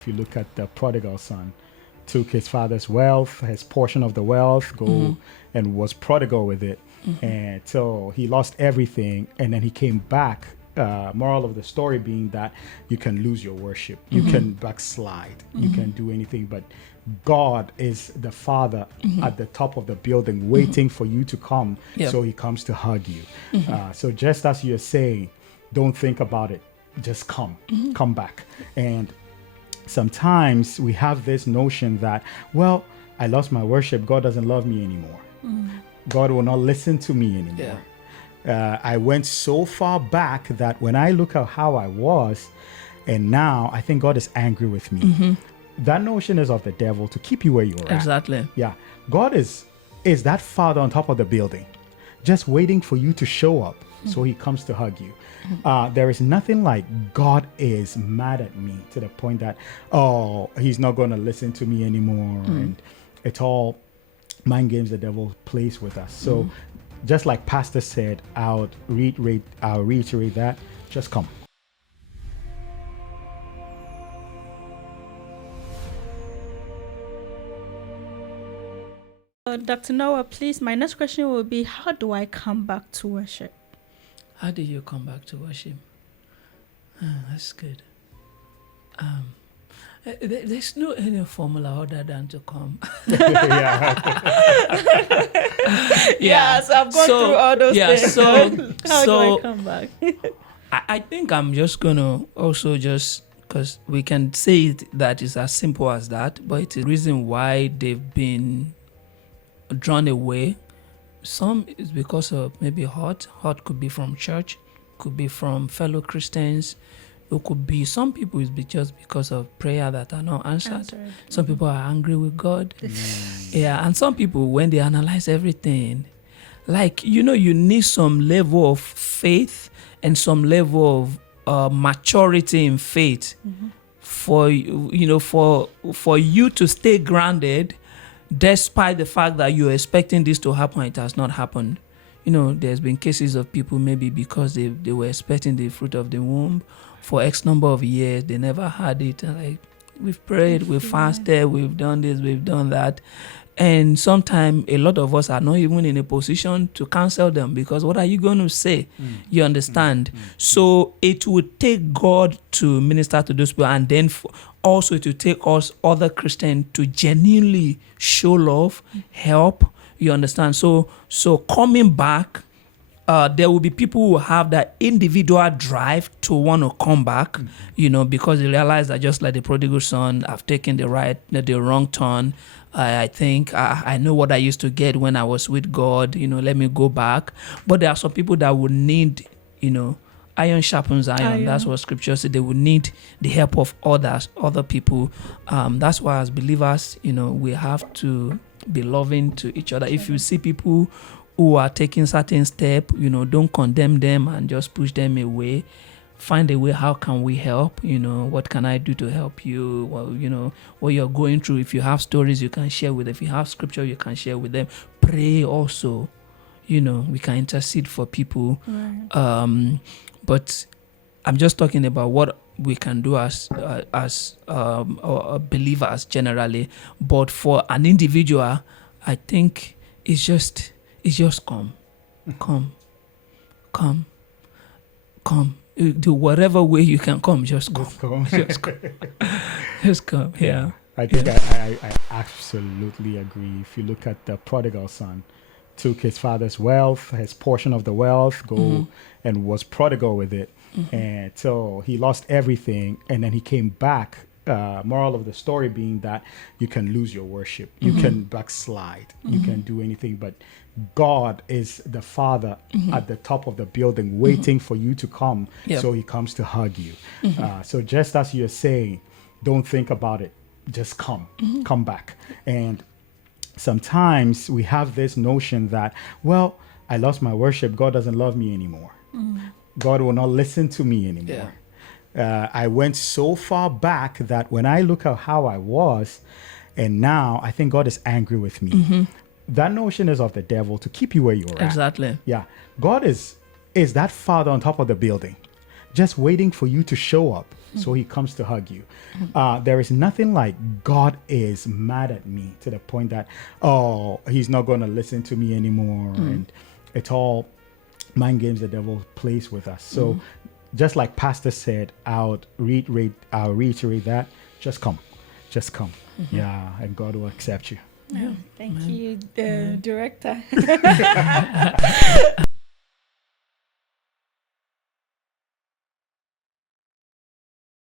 If you look at the prodigal son, took his father's wealth, his portion of the wealth, and was prodigal with it. And so he lost everything, and then he came back. Moral of the story being that you can lose your worship, you can backslide, you can do anything, but God is the Father at the top of the building waiting for you to come. So he comes to hug you. So just as you're saying, don't think about it, just come back. And sometimes we have this notion that, well, I lost my worship, God doesn't love me anymore. God will not listen to me anymore. I went so far back that when I look at how I was, and now I think God is angry with me. That notion is of the devil to keep you where you are. Exactly. Yeah. God is that Father on top of the building, just waiting for you to show up. So he comes to hug you. There is nothing like God is mad at me to the point that, oh, he's not going to listen to me anymore. And it's all mind games the devil plays with us. So just like Pastor said, I'll reiterate that. Just come. Dr. Noah, please, my next question will be, how do I come back to worship? How do you come back to worship? That's good. There's no any formula other than to come. Yes, I've gone through all those things. How do I come back? I think I'm just going to also just, because we can say it that it's as simple as that, but it's the reason why they've been drawn away. Some is because of maybe hurt could be from church, could be from fellow Christians. It could be, some people is just because of prayer that are not answered. Some people are angry with God. And some people, when they analyze everything, like, you need some level of faith and some level of maturity in faith for you to stay grounded despite the fact that you're expecting this to happen. It has not happened. There's been cases of people maybe because they were expecting the fruit of the womb for X number of years, they never had it. And like, we've prayed, we've fasted, we've done this, we've done that. And sometimes a lot of us are not even in a position to counsel them, because what are you going to say? You understand? So it would take God to minister to those people, and then also to take us, other Christians, to genuinely show love, help. You understand? So coming back, there will be people who have that individual drive to want to come back, because they realize that just like the prodigal son, I've taken the wrong turn. I think I know what I used to get when I was with God, let me go back. But there are some people that would need, iron sharpens iron. That's what scripture said. They would need the help of other people. That's why as believers, we have to be loving to each other. If you see people who are taking certain steps, don't condemn them and just push them away. Find a way, how can we help? What can I do to help you? Well, what you're going through. If you have stories, you can share with them. If you have scripture, you can share with them. Pray also. We can intercede for people. Right. But I'm just talking about what we can do as believers generally. But for an individual, I think it's just come. Do whatever way you can come. Just come. Just come. Yeah. I think I absolutely agree. If you look at the prodigal son, took his father's wealth, his portion of the wealth, and was prodigal with it. And so he lost everything, and then he came back. Moral of the story being that you can lose your worship, you can backslide, you can do anything, but God is the Father at the top of the building waiting for you to come. So he comes to hug you. So just as you're saying, don't think about it, just come back. And sometimes we have this notion that, well, I lost my worship, God doesn't love me anymore. God will not listen to me anymore. I went so far back that when I look at how I was, and now I think God is angry with me. That notion is of the devil to keep you where you are. Exactly. Yeah. God is that Father on top of the building, just waiting for you to show up. So he comes to hug you. There is nothing like God is mad at me to the point that, he's not going to listen to me anymore. And it's all mind games the devil plays with us. So just like Pastor said, I'll reiterate that. Just come. Yeah, and God will accept you. Thank you, director.